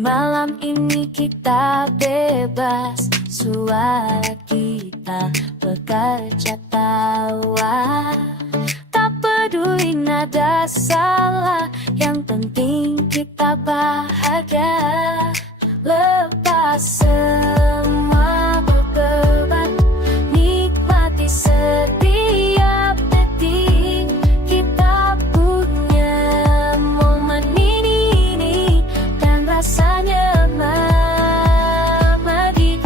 Malam ini kita bebas, suara kita bekerja tawa. Tak peduli nada salah, yang penting kita bahagia. Lepas semua beban, nikmati setiap detik. Kita punya momen ini dan rasanya mati.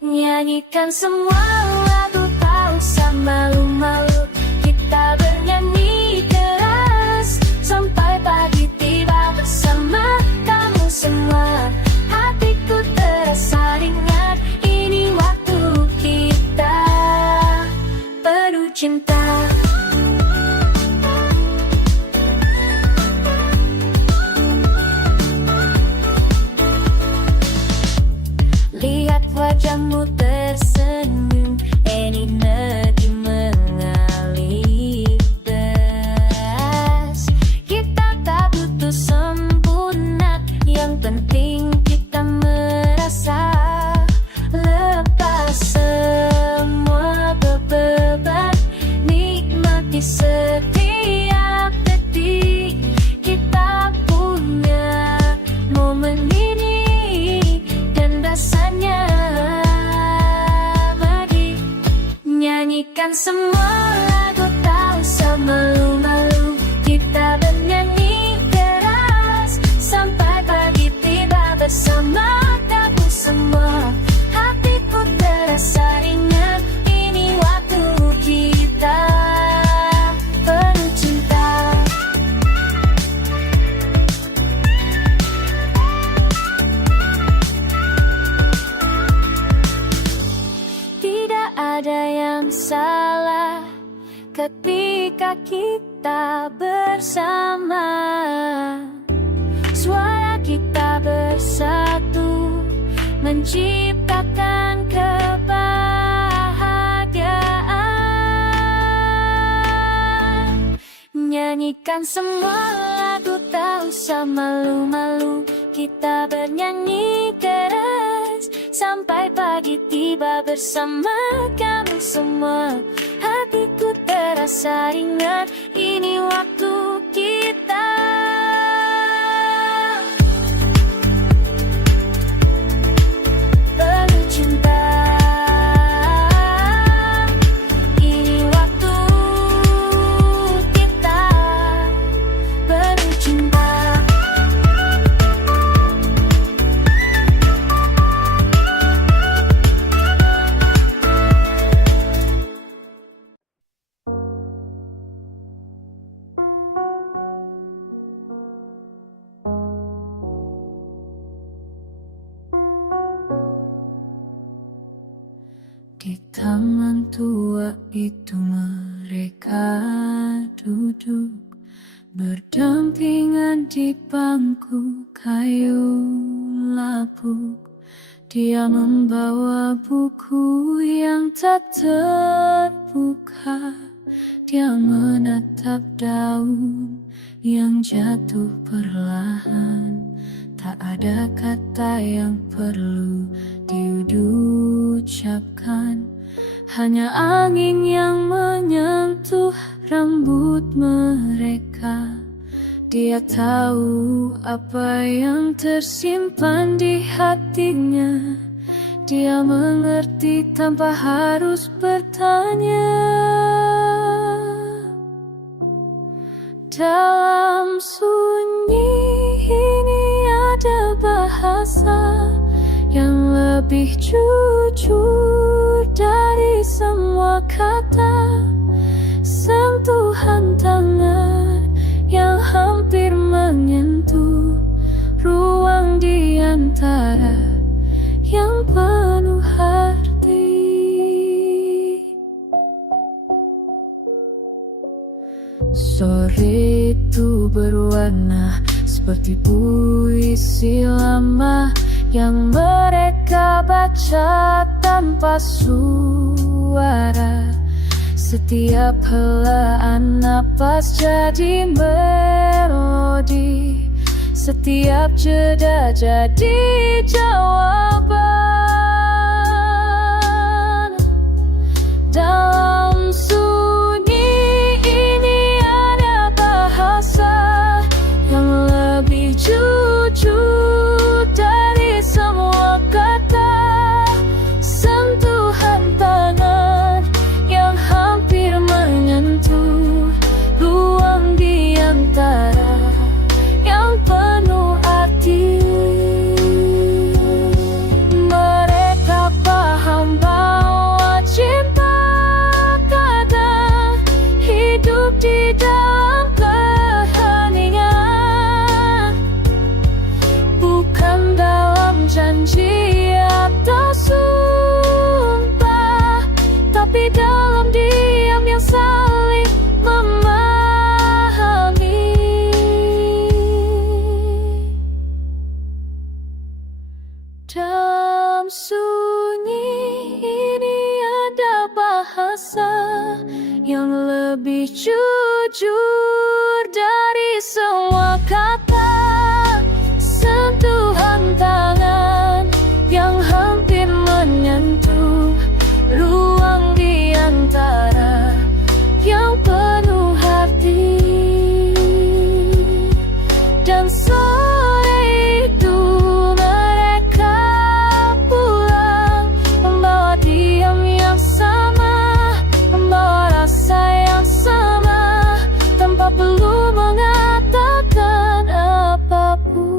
Nyanyikan semua lagu, tak usah malu-malu. Kita bernyanyi keras sampai pagi tiba bersama kamu semua. Hatiku terasa ringan, ini waktu kita penuh cinta. Lihat wajahmu tersenyum, ini negeri mengalir deras. Kita tak butuh sempurna, yang penting kita merasa. Lepas semua beban, nikmati setiap detik. Kita punya momen ini dan rasanya mati. Nyanyikan semua lagu, tak usah malu-malu. Kita bernyanyi keras sampai pagi tiba bersama kamu semua. Hatiku terasa ringan, ini waktu kita penuh cinta. Tidak ada yang salah ketika kita bersama. Suara kita bersatu menciptakan kebahagiaan. Nyanyikan semua lagu, tak usah malu-malu. Kita bernyanyi keras sampai pagi tiba bersama kamu semua. Hatiku terasa ringan, ini waktu kita penuh cinta. Ini waktu kita penuh cinta. Di taman tua itu mereka duduk berdampingan di bangku kayu lapuk. Dia membawa buku yang tak terbuka. Dia menatap daun yang jatuh perlahan. Tak ada kata yang perlu diucapkan, hanya angin yang menyentuh rambut mereka. Dia tahu apa yang tersimpan di hatinya. Dia mengerti tanpa harus bertanya. Dalam sunyi ini ada bahasa yang lebih jujur dari semua kata. Sentuhan tangan yang hampir menyentuh ruang di antara yang penuh arti. Sore itu berwarna seperti puisi lama yang mereka baca tanpa suara. Setiap helaan napas jadi melodi Setiap jeda jadi jawaban. Dalam sunyi ini ada bahasa yang lebih jujur dari semua kata. Sentuhan tangan yang hampir menyentuh ruang di antara yang penuh arti. Mereka paham bahwa cinta kadang hidup di dalam keheningan, bukan dalam janji atau sumpah, tapi dalam diam yang saling memahami. Dalam sunyi ini ada bahasa yang lebih jujur dari semua kata. Sentuhan tangan yang hampir menyentuh ruang di antara yang penuh arti. Dan sore itu mereka pulang, membawa diam yang sama, membawa rasa yang sama, tanpa perlu mengatakan apapun.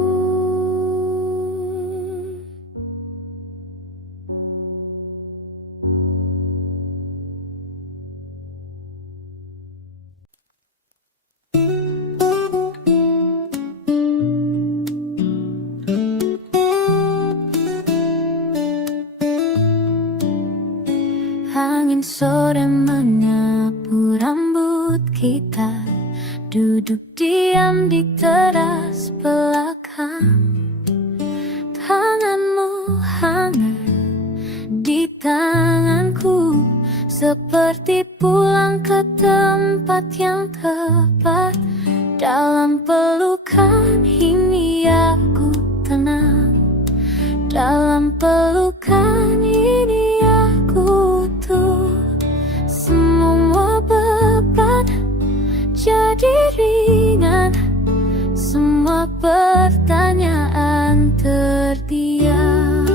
Angin sore menyapu rambut kita, duduk diam di teras belakang. Tanganmu hangat di tanganku, seperti pulang ke tempat yang tepat. Dalam pelukan ini aku tenang, dalam pelukan ini aku tuh. Semua beban jadi ringan, semua pertanyaan terdiam.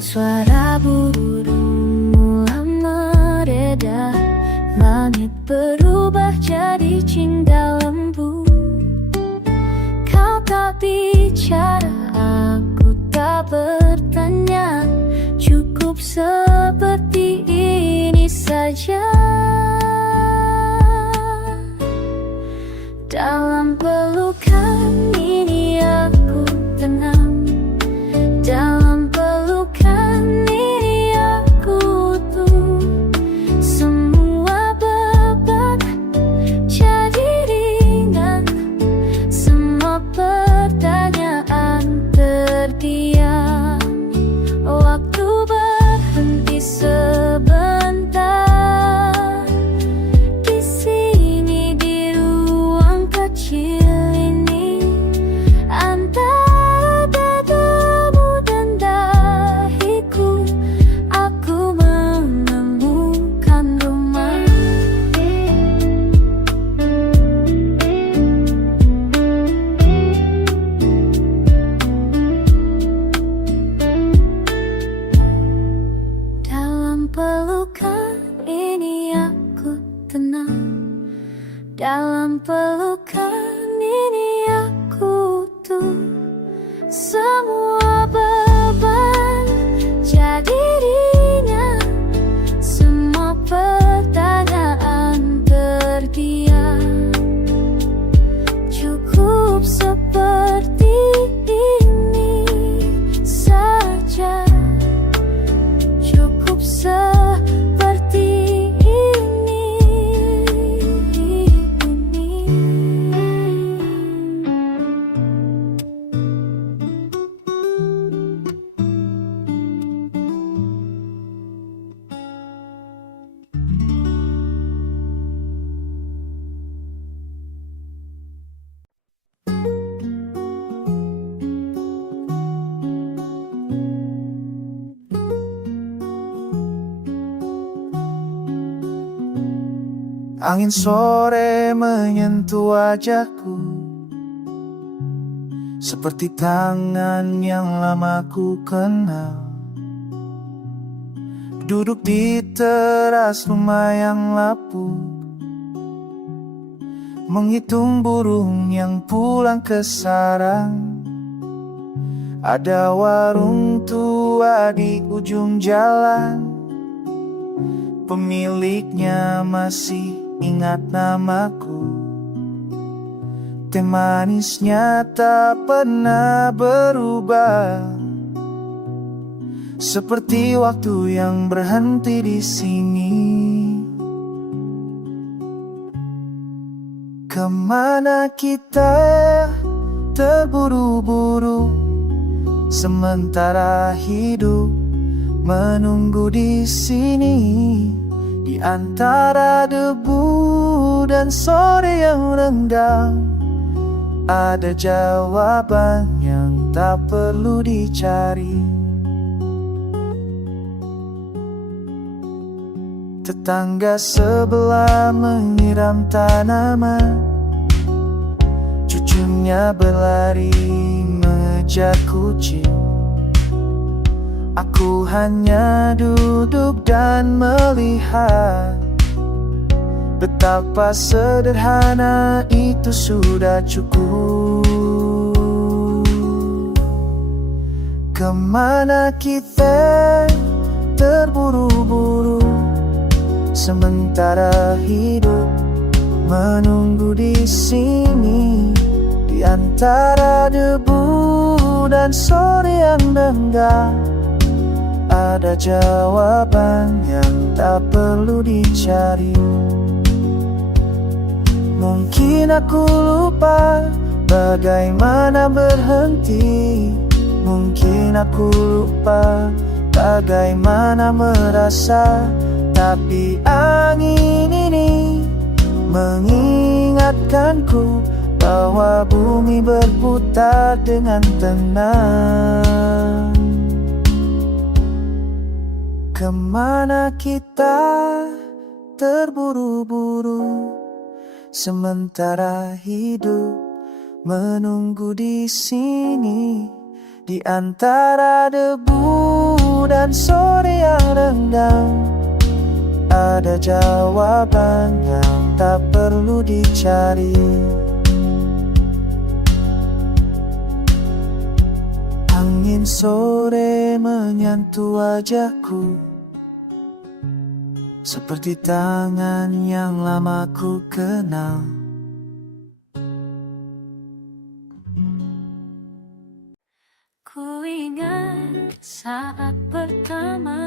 Suara burung mulai mereda, langit berubah jadi cinta lembu. Kau tak bicara, aku tak bertanya, cukup seperti ini saja. Dalam pelukan ini aku tenang, dalam pelukan ini aku tuh. Semua beban jadi ringan, semua pertanyaan terdiam. Waktu berhenti sebentar di sini, di ruang kecil ini. Angin sore menyentuh wajahku, seperti tangan yang lama ku kenal. Duduk di teras rumah yang lapuk, menghitung burung yang pulang ke sarang. Ada warung tua di ujung jalan, pemiliknya masih ingat namaku. Teh manisnya tak pernah berubah, seperti waktu yang berhenti di sini. Kemana kita terburu-buru, sementara hidup menunggu di sini. Di antara debu dan sore yang renggang, ada jawaban yang tak perlu dicari. Tetangga sebelah menyiram tanaman, cucunya berlari mengejar kucing. Aku hanya duduk dan melihat, betapa sederhana itu sudah cukup. Kemana kita terburu-buru, sementara hidup menunggu di sini. Di antara debu dan sore yang renggang, ada jawaban yang tak perlu dicari. Mungkin aku lupa bagaimana berhenti, mungkin aku lupa bagaimana merasa. Tapi angin ini mengingatkanku bahwa bumi berputar dengan tenang. Kemana kita terburu-buru, sementara hidup menunggu di sini. Di antara debu dan sore yang renggang, ada jawaban yang tak perlu dicari. Angin sore menyentuh wajahku, seperti tangan yang lama ku kenal. Ku ingat saat pertama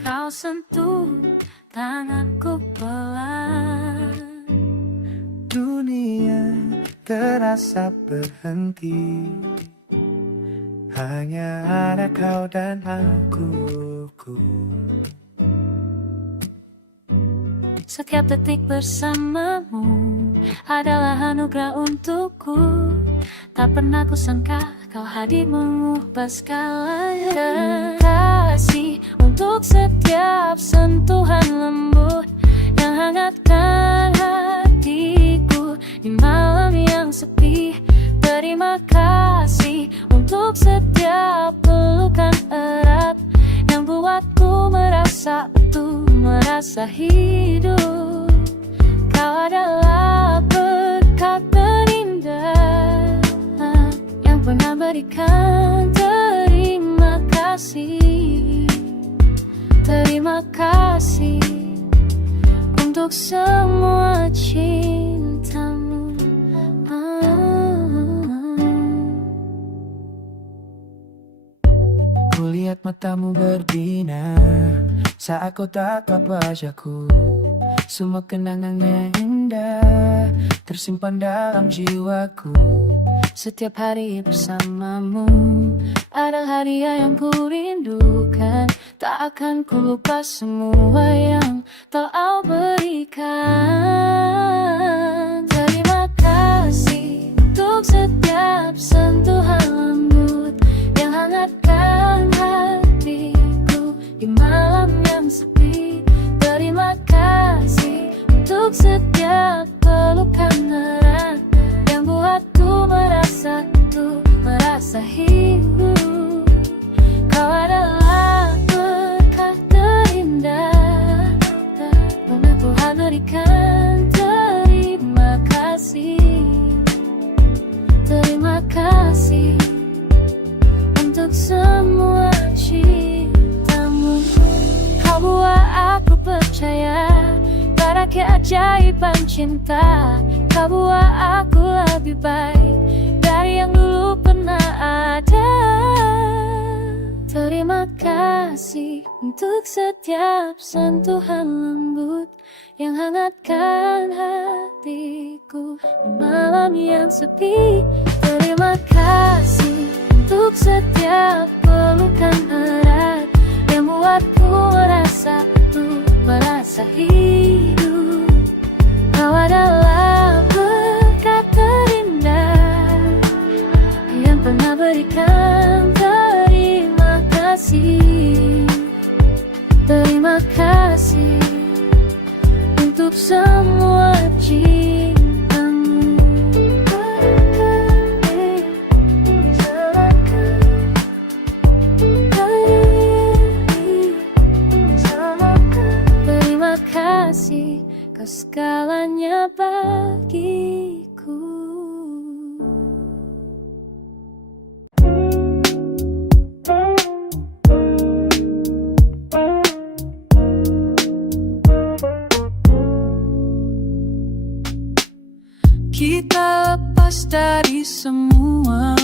kau sentuh tanganku pelan. Dunia terasa berhenti, hanya ada kau dan aku. Setiap detik bersamamu adalah anugerah untukku. Tak pernah kusangka kau hadir mengubah segalanya. Kasih untuk setiap sentuhan lembut yang hangatkan hatiku di malam yang sepi. Terima kasih untuk setiap pelukan erat yang buatku merasa utuh, merasa hidup. Kau adalah berkat terindah yang pernah berikan. Terima kasih, terima kasih untuk semua cintamu. Kulihat matamu berbinar saat kau tatap wajahku. Semua kenangannya indah tersimpan dalam jiwaku. Setiap hari bersamamu adalah hadiah yang ku rindukan. Tak akan ku lupa semua yang telah berikan. Terima kasih untuk setiap sentuhan lembut yang hangatkan hatiku di malam yang sepi. Terima kasih keajaiban cinta. Kau buat aku lebih baik dari yang dulu pernah ada. Terima kasih untuk setiap sentuhan lembut yang hangatkan hatiku malam yang sepi. Terima kasih untuk setiap pelukan erat yang membuatku merasa hidup. Kau adalah berkat terindah yang pernah berikan. Terima kasih, terima kasih untuk semua cintamu. Terima kasih, kau segalanya bagiku. Kita lepas dari semua,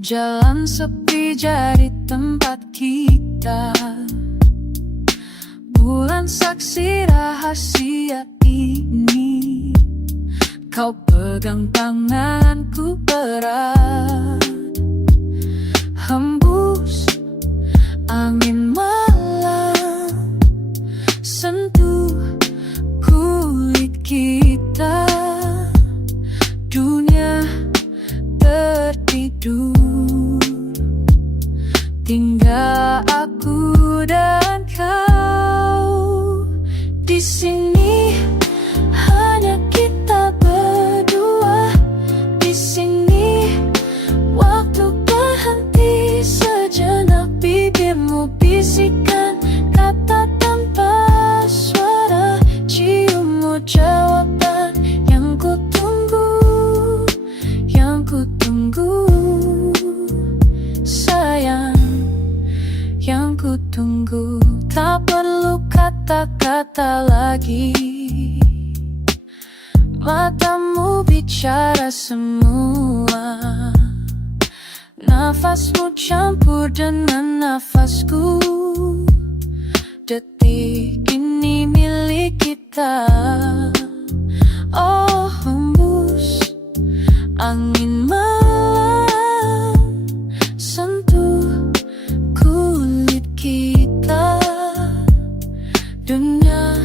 jalan sepi jadi tempat kita. Bulan saksi rahasia ini, kau pegang tanganku erat. Hembus angin malam, sentuh kulit kita. Dunia tertidur, tinggal aku dan kau. Di sini hanya kita berdua. Di sini waktu berhenti sejenak. Bibirmu bisikkan kata tanpa suara. Ciummu jawaban yang ku tunggu, yang ku tunggu. Sayang, yang ku tunggu. Tak perlu kata-kata lagi, matamu bicara semua. Nafasmu campur dengan nafasku. Detik ini milik kita. Oh, hembus angin malam, sentuh kulit kita. Dunia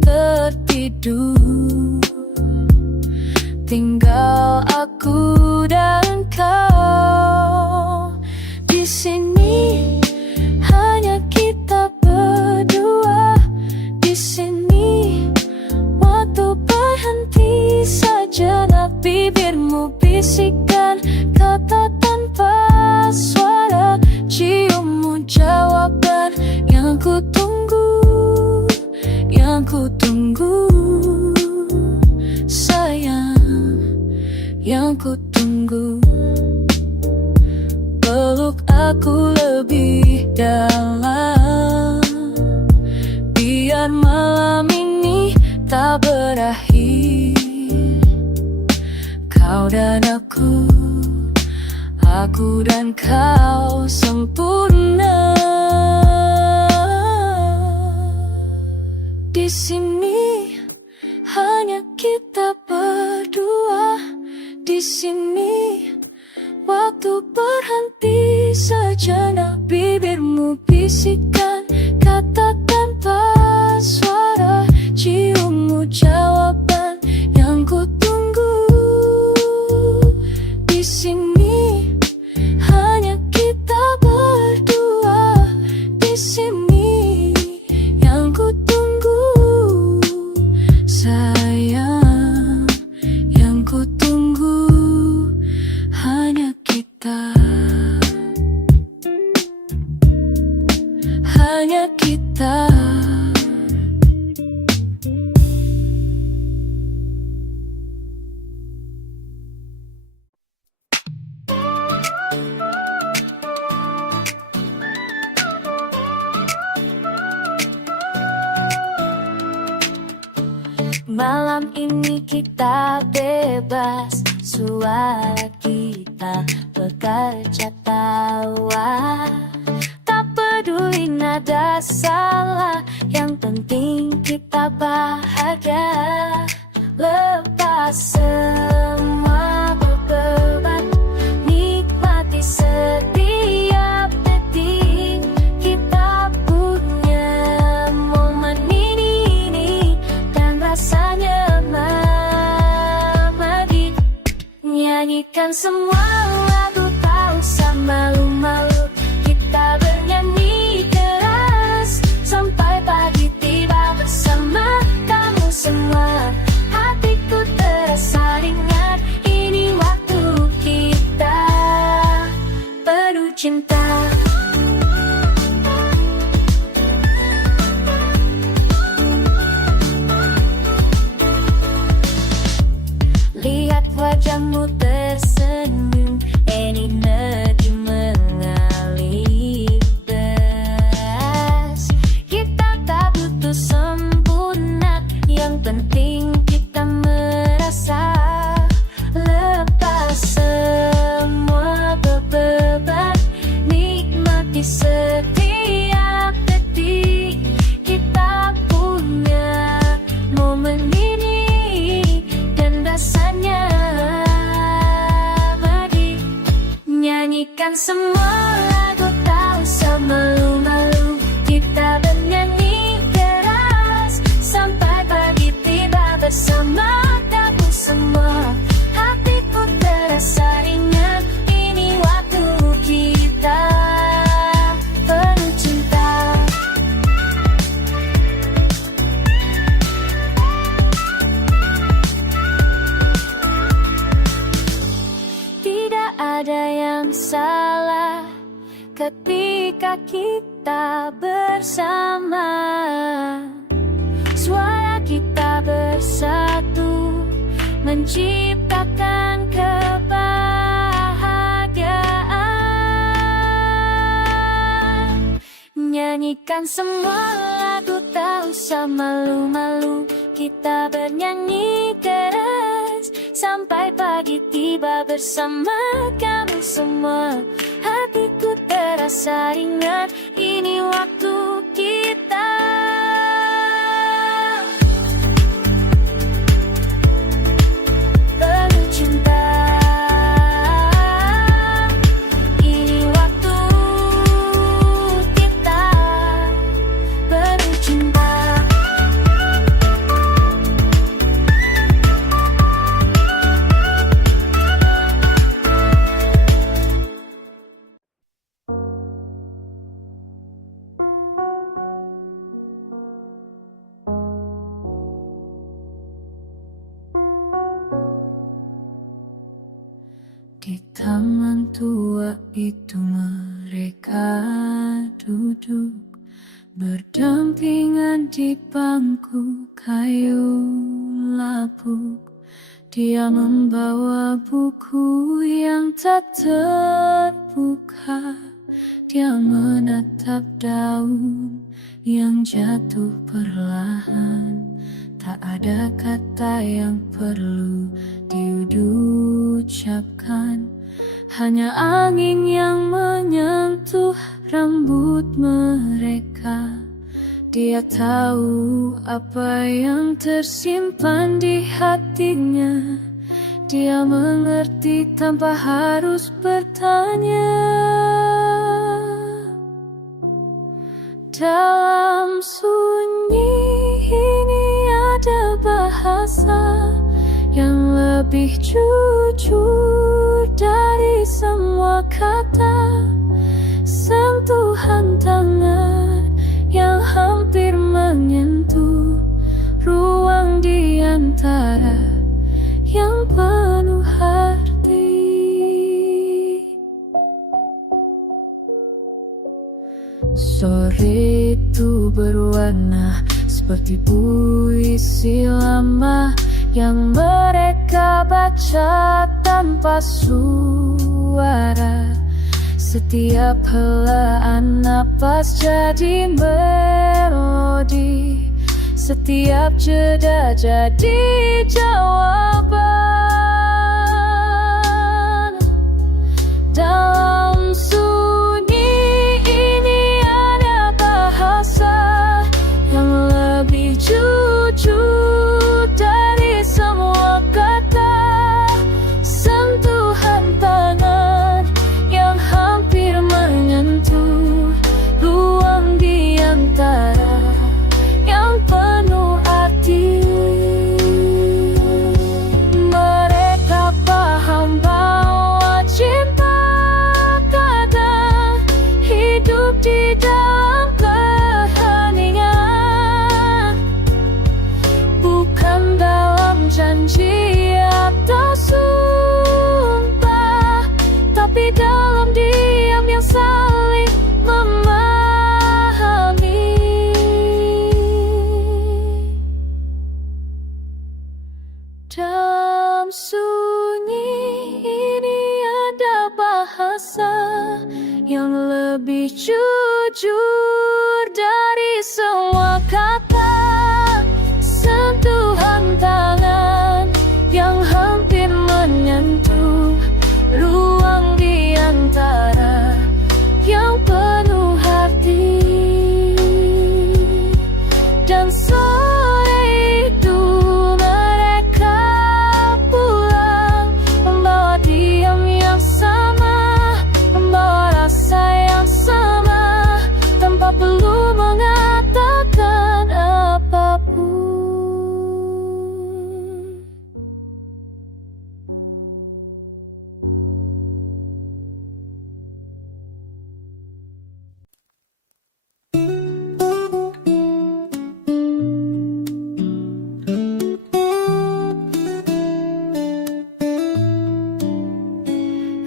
tertidur, tinggal aku dan kau. Di sini hanya kita berdua. Di sini waktu berhenti sejenak. Bibirmu bisikkan kata tanpa suara. Ciummu jawaban yang ku tunggu, yang ku tunggu. Sayang, yang ku tunggu. Peluk aku lebih dalam, biar malam ini tak berakhir. Kau dan aku dan kau sempurna. Di sini hanya kita berdua. Di sini waktu berhenti sejenak. Bibirmu bisikkan kata tanpa suara. Ciummu jawaban yang ku tunggu. Di sini hanya kita berdua. Di sini yang ku tunggu. Sayang, yang ku tunggu hanya kita. Hanya kita. ini kita bebas, suara kita bekerja tawa. Tak peduli nada salah, yang penting kita bahagia. Lepas semua beban, nikmati setiap detik. Kita punya momen ini dan rasanya abadi. Nyanyikan semua lagu, tak usah malu-malu. Kita bernyanyi keras sampai pagi tiba bersama kamu semua. Hatiku terasa ringan, ini waktu kita penuh cinta. Lihat wajahmu tersenyum, ini negeri mengalir deras. Kita tak butuh sempurna, yang penting kita merasa. Lepas semua beban, nikmati setiap detik. Kita punya momen ini dan rasanya abadi. Nyanyikan semua lagu, tak usah malu-malu. Kita bernyanyi keras sampai pagi tiba bersama kamu semua. Hatiku terasa ringan, ini waktu kita penuh cinta. Tidak ada yang salah ketika kita bersama. Suara kita bersatu menciptakan kebahagiaan. Nyanyikan semua lagu, tak usah malu-malu. Kita bernyanyi keras sampai pagi tiba bersama kamu semua. Hatiku terasa ringan, ini waktu kita penuh cinta. Ini waktu kita penuh cinta. Di taman tua itu mereka duduk berdampingan di bangku kayu lapuk. Dia membawa buku yang tak terbuka. Dia menatap daun yang jatuh perlahan. Tak ada kata yang perlu diucapkan, hanya angin yang menyentuh rambut mereka. Dia tahu apa yang tersimpan di hatinya. Dia mengerti tanpa harus bertanya. Dalam sunyi ini ada bahasa yang lebih jujur dari semua kata. Sentuhan tangan yang hampir menyentuh ruang di antara yang penuh arti. Sore itu berwarna seperti puisi lama yang mereka baca tanpa suara. Setiap helaan napas jadi melodi, Setiap jeda jadi jawaban. Dalam sunyi ini ada bahasa yang lebih jujur dari semua kata. Sentuhan tangan yang hampir menyentuh ruang di antara yang penuh arti. Mereka paham bahwa cinta kadang hidup di dalam keheningan, bukan dalam janji atau sumpah, tapi dalam diam yang saling memahami. Dalam sunyi ini ada bahasa yang lebih jujur dari semua kata. Sentuhan tangan yang hampir menyentuh ruang di antara yang penuh hati. Dan sore itu mereka pulang, membawa diam yang sama, membawa rasa yang sama, tanpa perlu mengatakan apapun.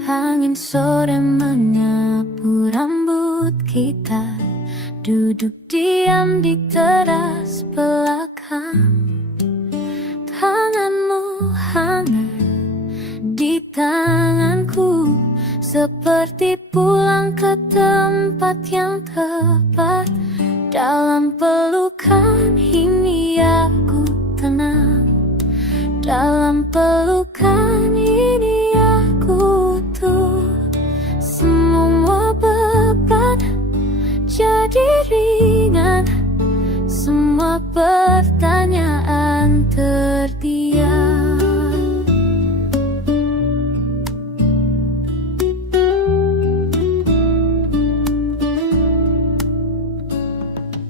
Angin sore menyapu rambut kita, duduk diam di teras belakang. Tanganmu hangat di tanganku, seperti pulang ke tempat yang tepat. Dalam pelukan ini aku tenang, dalam pelukan ini aku tuh. Semua beban jadi ringan, semua pertanyaan terdiam.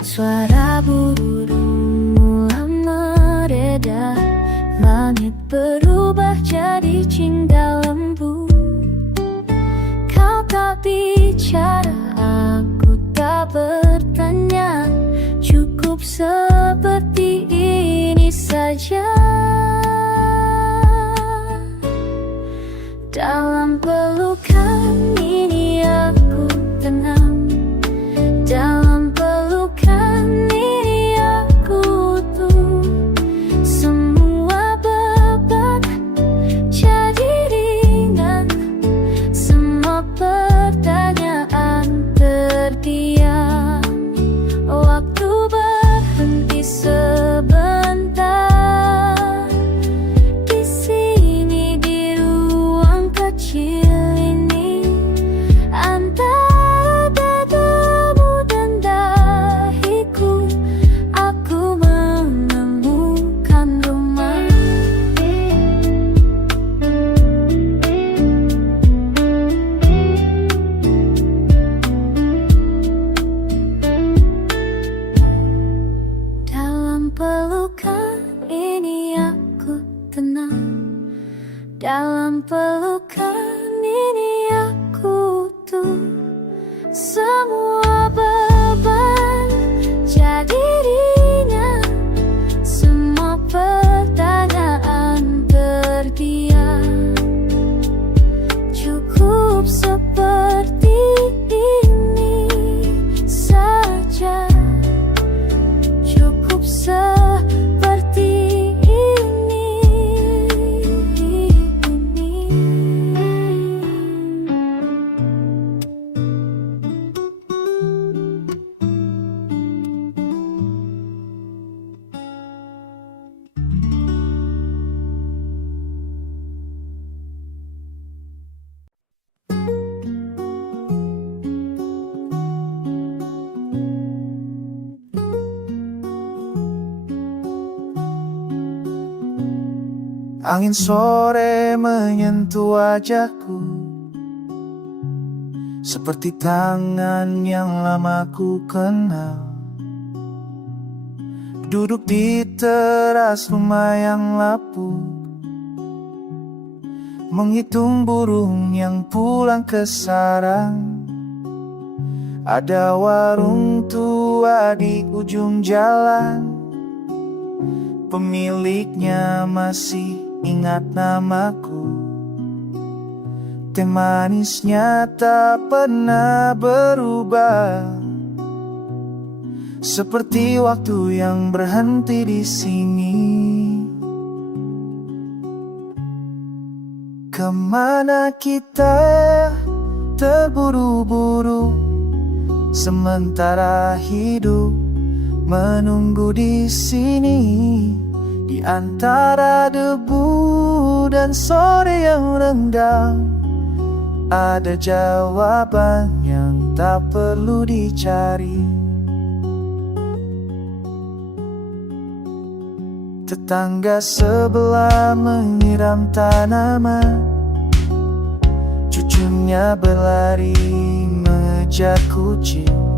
Suara burung mulai mereda, langit berubah jadi cinta lembu. Kau tak bicara, aku tak bertanya, cukup seperti ini saja. Dalam pelukan ini aku tenang, dalam pelukan ini aku tuh. Semua beban jadi ringan, semua pertanyaan terdiam. Waktu berhenti sebentar di sini, di ruang kecil ini, antara dadamu dan dahiku, aku menemukan rumah. Dalam pelukan ini aku tenang, dalam pelukan ini aku tuh. Semua beban jadi ringan, semua pertanyaan terdiam. Cukup seperti ini saja, cukup seperti ini. Angin sore menyentuh wajahku, seperti tangan yang lama ku kenal. Duduk di teras rumah yang lapuk, menghitung burung yang pulang ke sarang. Ada warung tua di ujung jalan, pemiliknya masih ingat namaku. Teh manisnya tak pernah berubah, seperti waktu yang berhenti di sini. Kemana kita terburu-buru, sementara hidup menunggu di sini. Di antara debu dan sore yang renggang, ada jawaban yang tak perlu dicari. Tetangga sebelah menyiram tanaman, cucunya berlari mengejar kucing.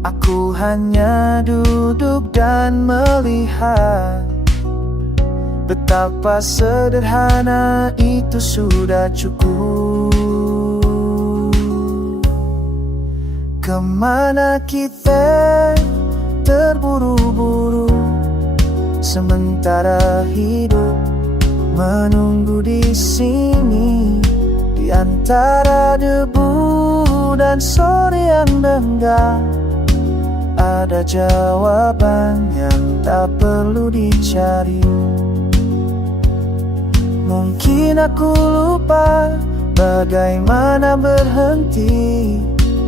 Aku hanya duduk dan melihat, betapa sederhana itu sudah cukup. Kemana kita terburu-buru, sementara hidup menunggu di sini. Di antara debu dan sore yang renggang, ada jawaban yang tak perlu dicari. Mungkin aku lupa bagaimana berhenti,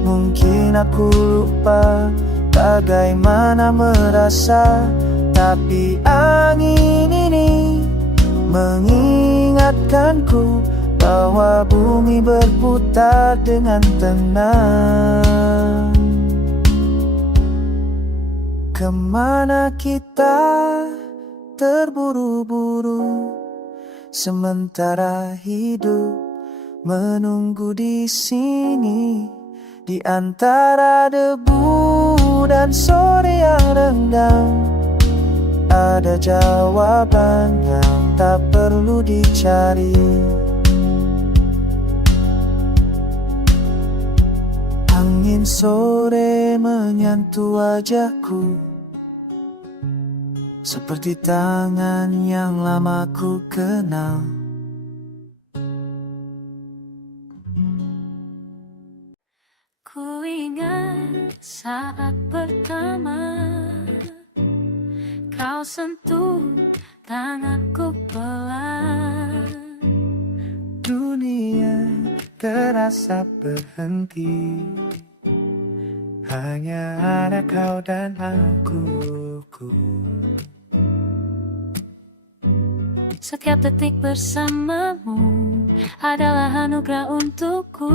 mungkin aku lupa bagaimana merasa. Tapi angin ini mengingatkanku bahwa bumi berputar dengan tenang. Kemana kita terburu-buru, sementara hidup menunggu di sini. Di antara debu dan sore yang renggang, ada jawaban yang tak perlu dicari. Angin sore menyentuh wajahku, seperti tangan yang lama ku kenal. Ku ingat saat pertama kau sentuh tanganku pelan. Dunia terasa berhenti, hanya ada kau dan aku. Setiap detik bersamamu adalah anugerah untukku.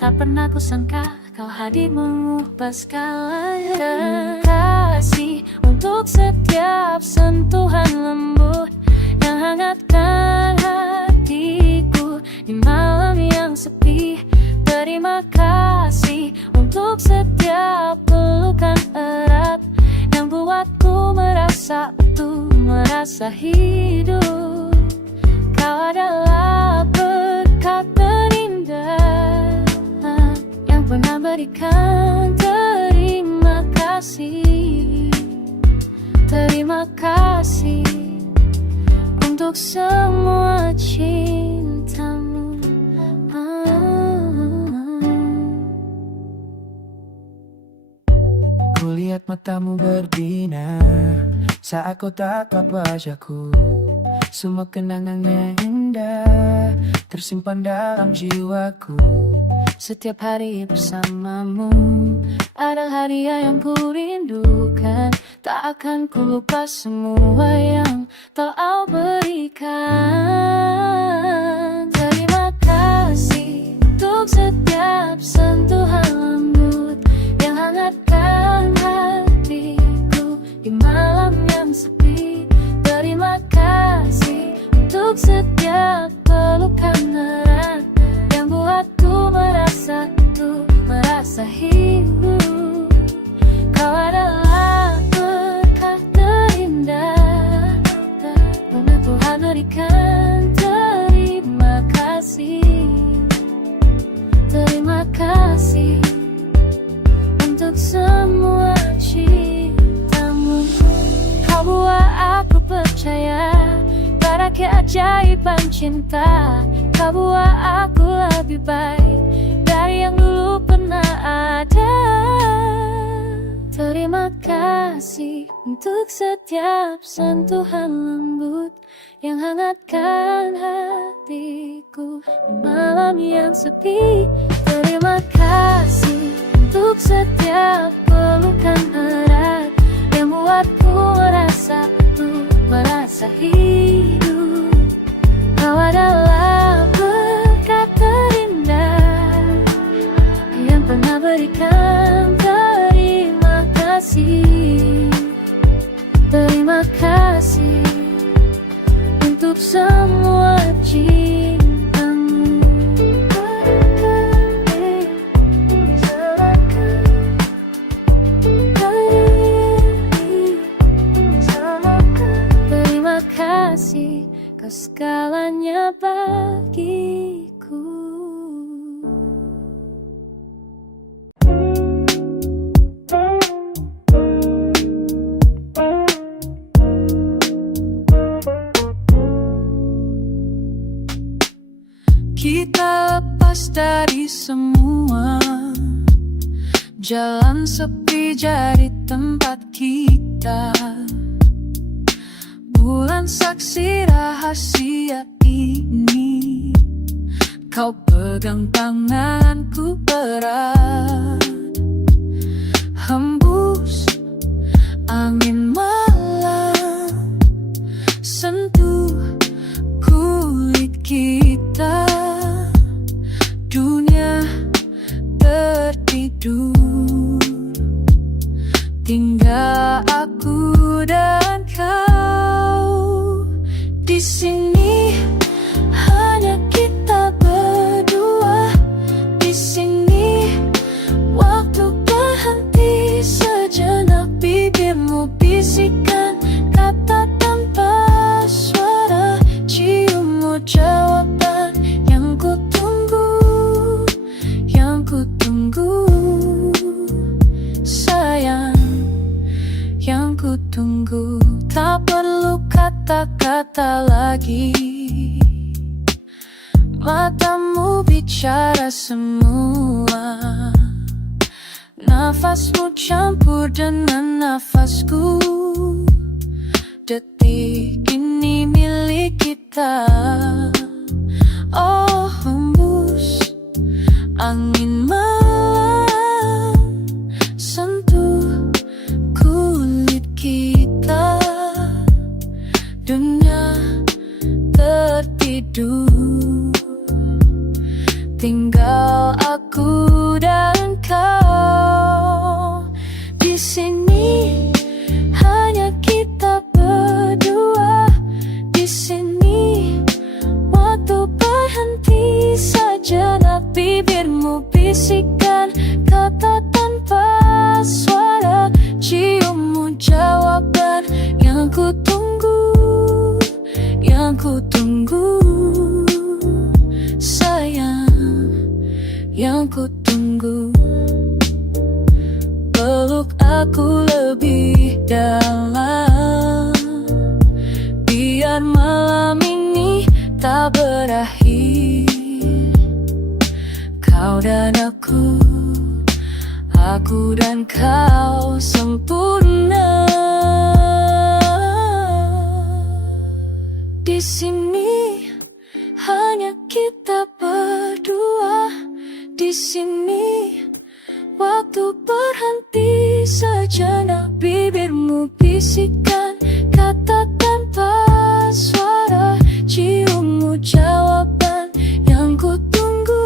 Tak pernah kusangka kau hadir mengubah segalanya. Kasih untuk setiap sentuhan lembut yang hangatkan hatiku di malam yang sepi. Terima kasih untuk setiap pelukan erat yang buatku merasa utuh, merasa hidup. Kau adalah berkat terindah yang pernah berikan. Terima kasih, terima kasih untuk semua cintamu. Kulihat matamu berbinar saat kau tatap wajahku. Semua kenangannya indah tersimpan dalam jiwaku. Setiap hari bersamamu adalah hadiah yang ku rindukan. Tak akan ku lupa semua yang telah berikan. Terima kasih untuk setiap sentuhan lembut yang hangatkan hatiku di malam yang sepi. Terima kasih untuk setiap pelukan erat yang buatku merasa hidup. Kau adalah berkah terindah pernah Tuhan berikan. Terima kasih, terima kasih untuk semua cintamu. Kau buat aku percaya pada keajaiban cinta. Kau buat aku lebih baik dari yang dulu pernah ada. Terima kasih untuk setiap sentuhan lembut yang hangatkan hatiku malam yang sepi. Terima kasih untuk setiap pelukan erat yang buatku merasa hidup. Kau adalah berkat terindah yang pernah berikan. Terima kasih, terima kasih untuk semua cintamu. Terima kasih, kau segalanya bagiku. Kita lepas dari semua, jalan sepi jadi tempat kita. Bulan saksi rahasia ini, kau pegang tanganku erat. Hembus angin malam, sentuh kulit kita. Dunia tertidur, tinggal aku dan kau. Di sini hanya kita berdua. Di sini waktu berhenti sejenak. Bibirmu bisikkan kata tanpa suara. Ciummu jawaban yang ku tunggu, yang ku tunggu. Sayang, yang ku tunggu. Tak perlu kata-kata lagi, matamu bicara semua. Nafasmu campur dengan nafasku. Detik ini milik kita. Oh, hembus angin malam, sentuh kulit kita. Dunia tertidur, tinggal aku dan kau. Di sini hanya kita berdua. Di sini waktu berhenti sejenak. Bibirmu bisikkan kata tanpa suara. Ciummu jawaban yang ku tunggu, yang ku tunggu. Sayang, yang ku tunggu. Peluk aku lebih dalam, biar malam ini tak berakhir. Kau dan aku dan kau sempurna. Di sini hanya kita berdua. Di sini waktu berhenti sejenak. Bibirmu bisikkan kata tanpa suara. Ciummu jawaban yang ku tunggu.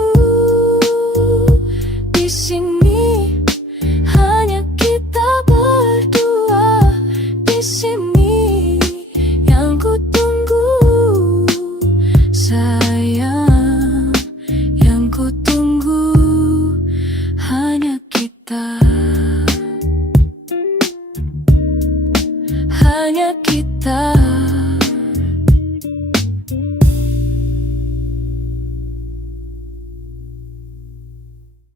Di sini hanya kita berdua. Di sini yang ku tunggu, hanya kita.